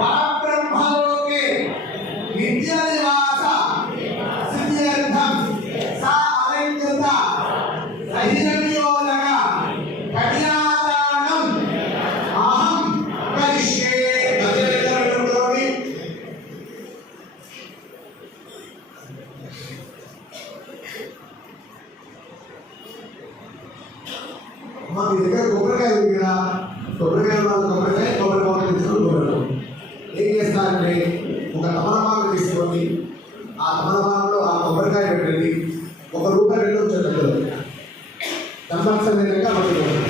పరబ్రహ్మలోకే నిత్య నివాస సిద్ధ్యర్థం సా అలంకృత అహిరణ్యోదక కన్యాదానం అహం కరిష్యే. మీ దగ్గర కొబ్బరికాయ ఉంది కదా, కొబ్బరికాయ కొబ్బరి బొమ్మలు తీసుకొని కొబ్బరి ఏం చేస్తారంటే ఒక తమలపాకు తీసుకోండి, ఆ తమలపాకులో ఆ కొబ్బరికాయ పెట్టండి, ₹1 వెళ్ళొచ్చు సంవత్సరంగా పట్టుకోండి.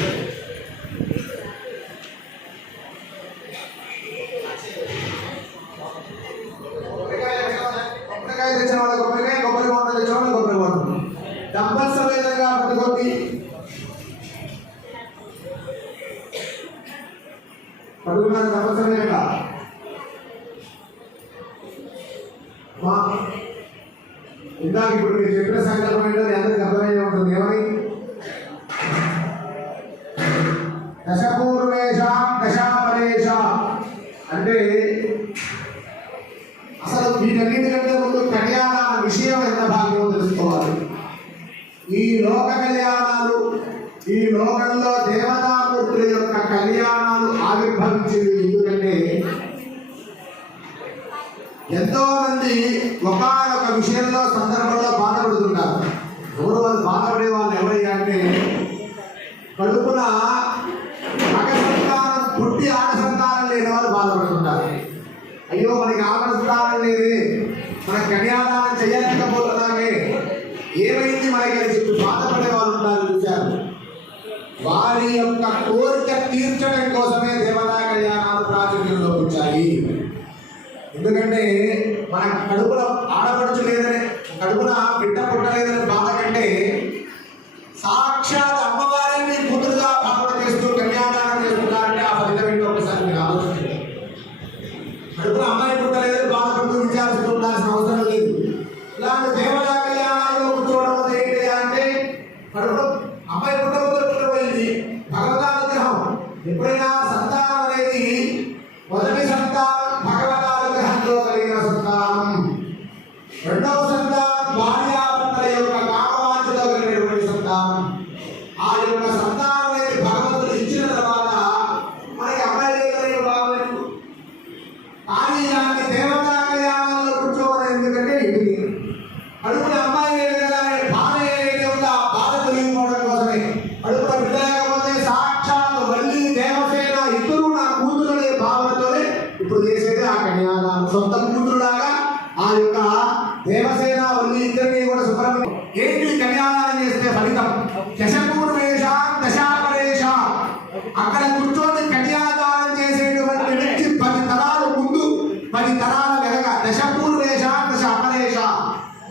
కొబ్బరికాయ తెచ్చిన వాళ్ళ కొబ్బరికాయ, కొబ్బరి బొమ్మ తెచ్చిన వాళ్ళ కొబ్బరి బొమ్మ కంపల్సరీగా పట్టుకోండి. పట్టుకున్నాను కంపల్సరీగా. ఇందాక ఇప్పుడు మీరు చెప్పిన సంకల్పం ఏంటో అందరికి అర్థమయ్యే ఉంటుంది. ఏమని? దశపూర్వేషాం దశాపరేషాం అంటే అసలు వీటన్నిటికంటే ముందు కళ్యాణ విషయం ఎంత భాగ్యమో తెలుసుకోవాలి. ఈ లోక కళ్యాణాలు, ఈ లోకంలో దేవతామూర్తుల యొక్క కళ్యాణాలు ఆవిర్భవించింది ఎందుకంటే ఎంతో మంది ఒకనొక విషయంలో సందర్భంలో బాధపడుతుంటారు. ఎవరు వాళ్ళు బాధపడే వాళ్ళు ఎవరయ్యా అంటే కడుపున మగ సంతానం పుట్టి ఆడ సంతానం లేని వాళ్ళు బాధపడుతుంటారు. అయ్యో మనకి ఆడ సంతానం లేదే, మన కన్యాదానం చేయలేకపోతున్నామే, ఏమైంది మనకి అని చెప్పి బాధపడే వాళ్ళు ఉంటారు. చూశారు, వారి యొక్క కోరిక తీర్చడం కోసమే దేవతా కళ్యాణాలు ప్రాచుర్యంలో వచ్చాయి. ఎందుకంటే మన కడుపున ఆడపడుచు లేదని, కడుపున బిడ్డ పుట్టలేదని బాధ కంటే సాక్షాత్ అమ్మవారిని కూతురుగా భావన చేస్తూ కన్యాదానం చేస్తున్నారంటే ఆ ఫలితం ఏంటో ఒకసారి మీరు ఆలోచించండి. కడుపున అమ్మాయి పుట్టలేదని బాధపడుతూ విచారిస్తూ ఉండాల్సిన అవసరం లేదు. ఇలాంటి దేవతా కళ్యాణాల్లో కూర్చోవడం ఏంటి అంటే కడుపులో అమ్మాయి పుట్టబోయింది, భగవదానుగ్రహం. ఎప్పుడైనా సంతానం అనేది మొదటి సంతానం భగవదానుగ్రహంతో కలిగిన సంతానం, రెండవ సంతానం భార్యాభర్తల యొక్క కామవాంఛతో కలిగినటువంటి సంతానం. ఆ యొక్క సంతానం అనేది భగవంతుడు ఇచ్చిన తర్వాత మనకి అమ్మాయి కలిగిన బాగలేదు. కానీ ఇలాంటి దేవతా కళ్యాణాల్లో కూర్చోవడం ఎందుకంటే ఇది అడుగున అమ్మాయి లేదు కదా బాధ ఏదైతే ఉందో ఆ బాధ తొలగిపోవడం కోసమే. అడుగున బిడ్డ లేకపోతే సాక్షాత్ వల్లి దేవసేన ఇద్దరు నా కూతురు అనే భావనతోనే ఇప్పుడు చేసేది ఆ కన్యాదానం. సొంత కూతురులాగా ఆ యొక్క దేవసేన వల్లి ఇద్దరిని కూడా సుబ్రహ్మణ్యం ఏంటి కన్యాదానం చేస్తే ఫలితం? దశపూర్వేష దశాపరేష. అక్కడ కూర్చొని కన్యాదానం చేసేటువంటి వ్యక్తి 10 తరాలు ముందు 10 తరాల వెనక. దశపూర్వేష దశాపరేష.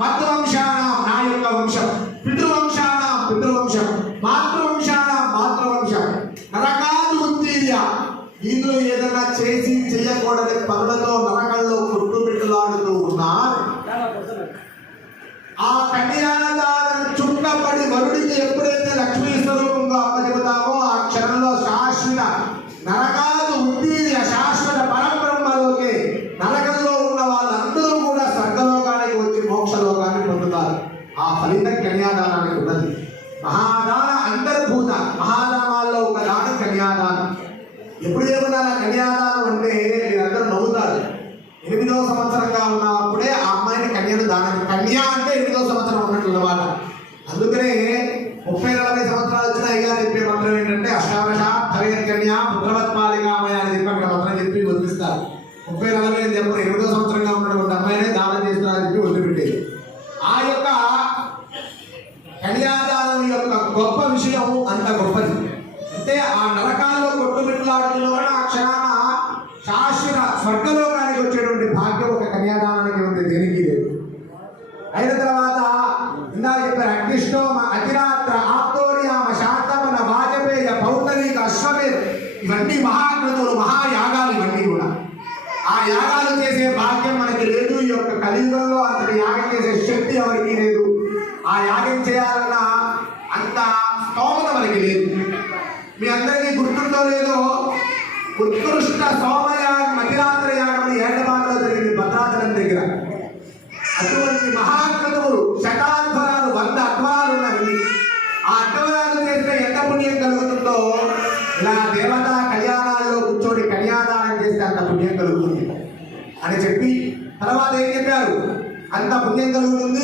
మాతృవంశానాం నా యొక్క వంశం, పితృవంశానాం పితృవంశం, మాతృవంశానాం మాతృవంశం. నరకాదు ఉత్తీర్య. ఇందులో ఏదైనా చేసి చేయకూడని పనులతో నరకంలో కొట్టుబిట్టులాడుతూ ఉన్నా ఆ కన్యాదానం చుట్టబడి వరుడికి ఎప్పుడైతే లక్ష్మీ స్వరూపంగా అప్పచెబుతామో ఆ క్షణంలో శాశ్వత నరకాదు ఉత్తీర్య శాశ్వత పరబ్రహ్మలోకి నరకంలో ఉన్న వాళ్ళందరూ కూడా స్వర్గలోకానికి వచ్చి మోక్షలోకాన్ని పొందుతారు. ఆ ఫలితం కన్యాదానానికి ఉన్నది. మహాదాన అంతర్భూత మహాదానాల్లో ఒక దానం కన్యాదానం. ఎప్పుడు ఏమన్నా కన్యాదానం అంటే మీరందరూ నవ్వుతారు. 8వ సంవత్సరంగా ఉన్నప్పుడే ఆ అమ్మాయిని కన్యను దానం. కన్య అంటే 8వ సంవత్సరం ఉన్నట్లు అన్నమాట. అందుకనే 30-40 సంవత్సరాలు వచ్చిన అయ్యారు చెప్పే మంత్రం ఏంటంటే అష్టాదశ భవేత్ కన్యా పుత్రవత్పాలికామయ అని చెప్పి అక్కడ మంత్రం చెప్పి వదిలిస్తారు. 30-40 అని చెప్పిన 8వ సంవత్సరంగా ఉన్నటువంటి అమ్మాయినే దానం చేస్తున్నారని చెప్పి వదిలిపెట్టేది. ఆ యొక్క కన్యాదానం యొక్క గొప్ప విషయం అంత గొప్పది. అంటే ఆ నరకాల్లో కొట్టుమిట్లాడుతున్న ఆ క్షణాన శాశ్వత స్వర్గలోకానికి వచ్చేటువంటి భాగ్యం ఒక కన్యాదానానికి ఉంది, దేనికి లేదు. అయిన తర్వాత ఇందాక చెప్పారు అగ్నిష్టోమ అతిరాత్ర ఆప్తోర్యామ శాంతమన వాజపేయ పౌర్ణమిక అశ్వమేధ. ఇవన్నీ మహాకృతులు మహాయాగాలు. ఇవన్నీ కూడా ఆ యాగాలు చేసే భాగ్యం మనకి లేదు. ఈ యొక్క కలియుగంలో అంతటి యాగం చేసే శక్తి ఎవరికి లేదు. ఆ యాగం చేయాలన్న అంత స్తోమత మనకి లేదు. మీ అందరికీ గుర్తుందో లేదో ఉత్కృష్ట సోమయాగం మధ్యరాత్రి యాగం ఏటపాటలో జరిగింది భద్రాచలం దగ్గర. అటువంటి మహాక్రతువులు శతాధ్వరాలు 100 అధ్వరాలు ఉన్నవి. ఆ అధ్వరాలు చేస్తే ఎంత పుణ్యం కలుగుతుందో ఇలా దేవతా కళ్యాణాల్లో కూర్చొని కళ్యాణానం చేస్తే అంత పుణ్యం కలుగుతుంది అని చెప్పి తర్వాత ఏం చెప్పారు? అంత పుణ్యం కలుగుతుంది.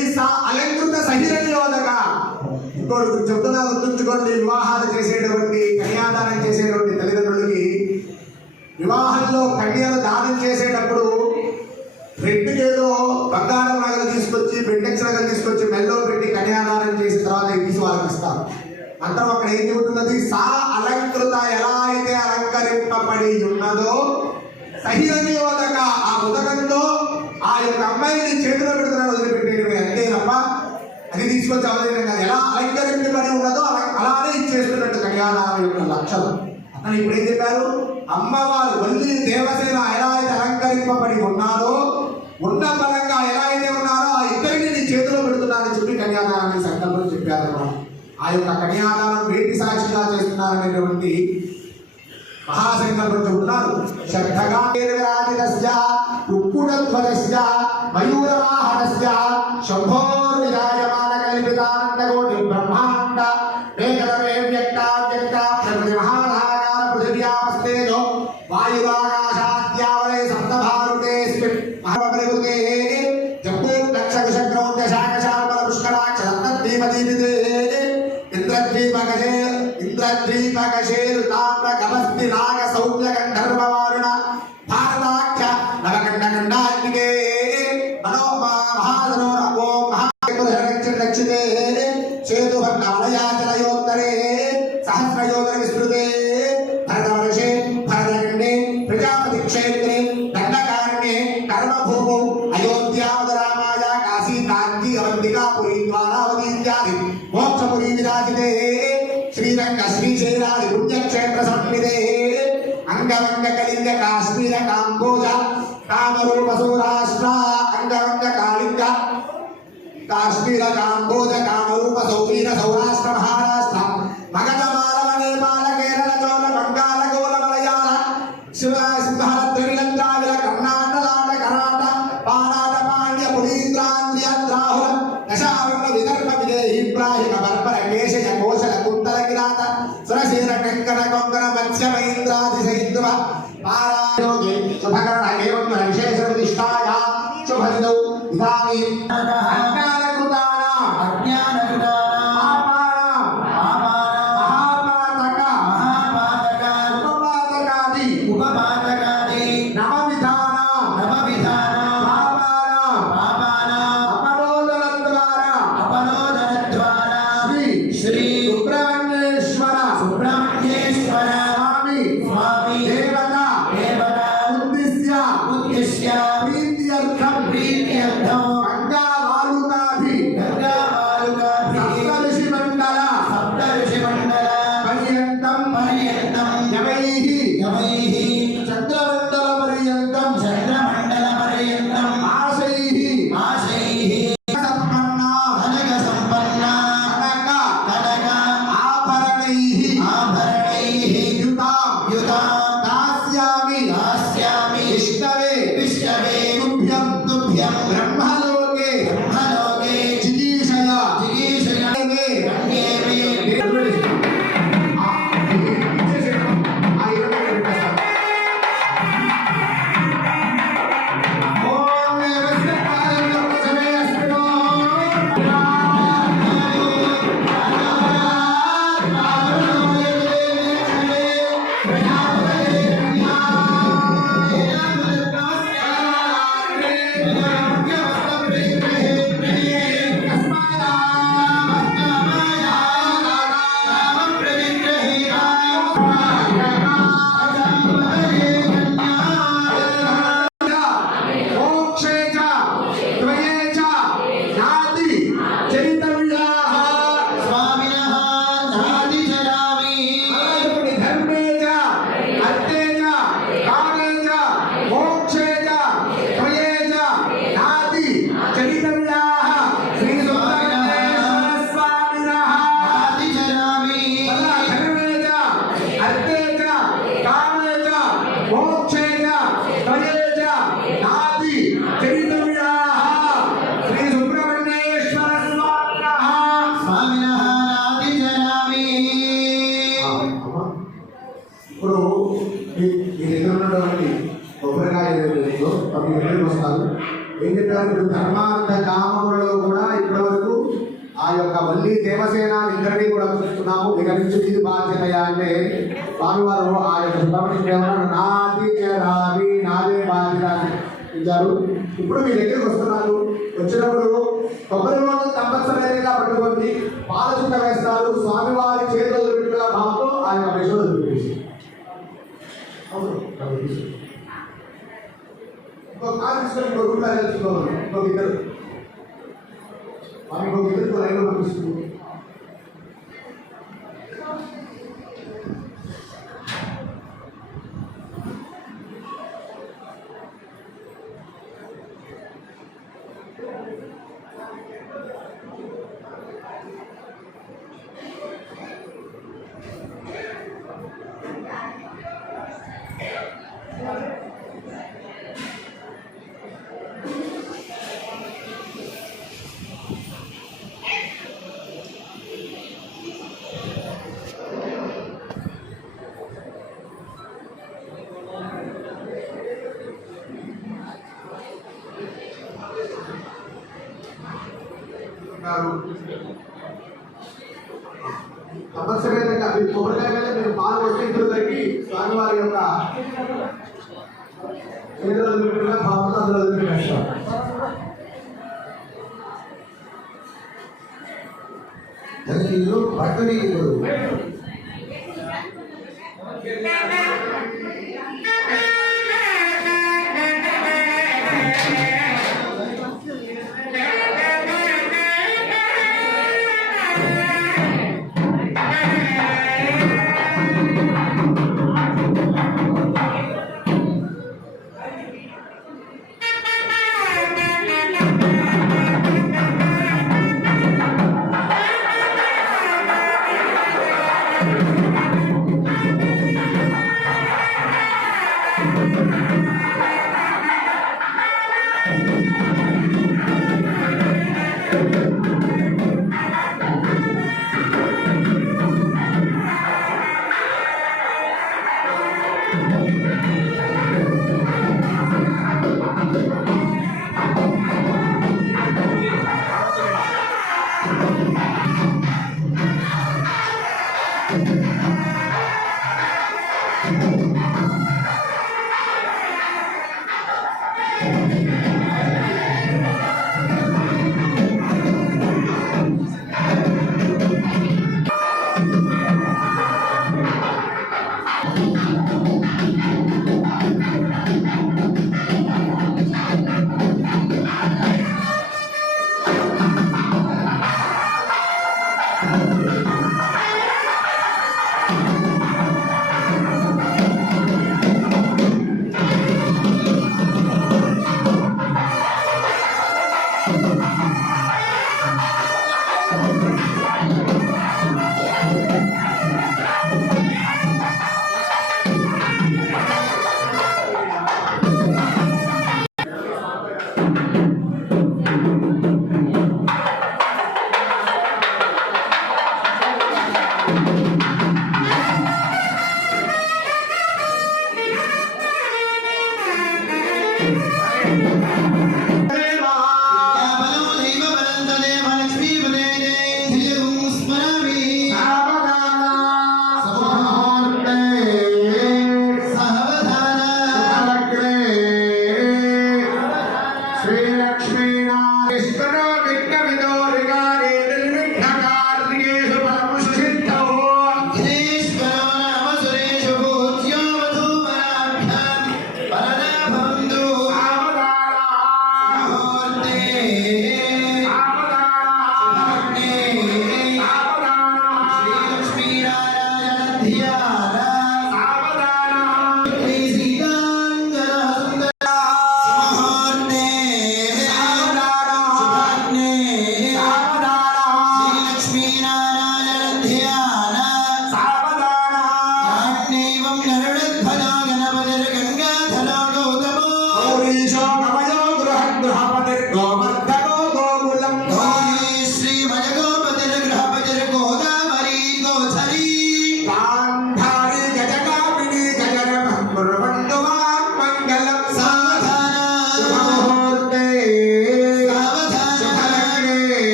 అలంకృత సహిరణ్యోదక. ఇంకోటి చెప్తున్నా గుర్తుంచుకోండి, వివాహాలు చేసేటువంటి కన్యాదానం చేసేటువంటి తల్లిదండ్రులకి వివాహంలో కన్యలు దానం చేసేటప్పుడు రెడ్డికేదో బంగారం నగలు తీసుకొచ్చి బెండెక్స్ నగలు తీసుకొచ్చి మెల్లో పెట్టి కన్యాదానం చేసిన తర్వాత తీసి వాళ్ళకి ఇస్తారు. అంతా అక్కడ ఏం చెబుతున్నది? సా అలంకృత, ఎలా అయితే అలంకరింపబడి ఉన్నదో సహిరణ్యోదక, ఆ ఉదకంతో ఆ యొక్క అమ్మాయిని చేతిలో పెడుతున్నాడు, వదిలిపెట్టేయడమే అంతే తప్ప అది తీసుకొచ్చి అవలేదు కాదు. ఎలా అలంకరింపబడి ఉన్నదో అలానే ఇచ్చేస్తున్నట్టు కళ్యాణాల యొక్క లక్షణం. అతను ఇప్పుడు ఏం చెప్పారు? అమ్మవారు వల్లి దేవసేన ఎలా అయితే అలంకరింపబడి ఉన్నారో, ఉన్న బలంగా ఎలా అయితే ఉన్నారో ఆ ఇద్దరిని నీ చేతిలో పెడుతున్నారని చెప్పి కన్యాదానాన్ని సంకల్పం చెప్పారు. ఆ యొక్క కన్యాదానం వేటి సాక్షిగా చేస్తున్నారనేటువంటి మహాసంకల్పం చెబుతున్నారు. శ్రద్ధగా రుక్కుడధ్వజస్య మయూరవాహనస్య శంభోర్విరాజమాన కల్పితానందకోటి బ్రహ్మాండ ఏకదమే వ్యక్తావ్యక్త ప్రకృతి మహాధార పృథివ్యామస్తేజో వాయువాకాశాద్యావలే సప్తభారతేస్మిన్ మహాపరివృతే జంబూర్దక్షకుశగ్రౌండ్య శాకశాల్పల పుష్కరాక్షరత్నదీపదీపితే ఇంద్రద్వీపకశేరుతామ్రకమస్తి నాగ సౌమ్య గంధర్వవారుణ భారతాఖ్య నవకంఠకండాగ్నికే మనోమహాధనోర ఓం మహాదక్షిణే సేతుభర్ణవలయాచలయోత్తరే సహస్రయోధన విస్తృతే భరతవర్షే భరతఖండే ప్రజాపతి క్షేత్రే దండకారణ్యే కర్మభూమౌ అయోధ్యావదరామాయ కాశీ కాంచి అవంతికాపురీ ద్వారావతి ఇత్యాది మోక్షపురీ విరాజితే శ్రీరంగ శ్రీశైలాది పుణ్యక్షేత్ర సమన్వితే అంగవంగ కళింగ కాశ్మీర కాంబోజ కామరూప సౌరాష్ట్ర అంగవంగ కాళింగ కాశ్మీర కాంబోజ కామరూప సౌవీర సౌరాష్ట్ర మహారాష్ట్ర మగధ మాలవ నేపాల కేరళ చోళ బంగాళ గోళ మలయాళ శివ సింహాల త్రిలంద్రావిల కర్ణాటలాట కరాట పారాట పాండ్య పులీంద్రాంద్రియంద్రాహుల దశావరణ విదర్భ విదేహి ప్రాహిక బర్బర కేశయ కోశల కుంతల కిరాత సురశీల కంకణ కొంకణ మత్స్య మహేంద్రాది సహిత్వ పారాయోగి శుభకరణ ఏవం విశేష ప్రతిష్టాయ శుభదినౌ ఇదానీ ప్రీత్యర్థం గంగా వాలుకా ఉన్నటువంటి కొబ్బరికాయ ఏదైతే అవి ఎక్కడికి వస్తారు ఏం చెప్పారు? ఇప్పుడు ధర్మార్థ కామములలో కూడా ఇప్పటి వరకు ఆ యొక్క వల్లి దేవసేన ఇద్దరిని కూడా చూస్తున్నాము. ఇక నుంచి ఇది బాధ్యత అంటే స్వామివారు ఆ యొక్క సుబ్రహ్మణ్య నాది రావి నాదే బాధ్యత ఇచ్చారు. ఇప్పుడు మీ దగ్గరికి వస్తున్నారు. వచ్చినప్పుడు కొబ్బరి నూనె కంపల్సరీగా పట్టుకొని పాల చుట్ట వేస్తారు. స్వామివారి చేతులు పెట్టుకున్న భావంతో ఆ యొక్క విషయం ఇంకొక కాలు తీసుకొని ఇంకొక రూపాయలు తెలుసుకోవాలి. ఇంకొక ఇద్దరు ఇంకొక ఇద్దరు లైన్లో పంపిస్తుంది. తపస్సుగా కొబ్బరికాయ మీద మీరు పాలు వచ్చి ఇద్దరికి స్వామివారి యొక్క చేతుల భావంతో అందులో వేస్తారు. భక్తుడి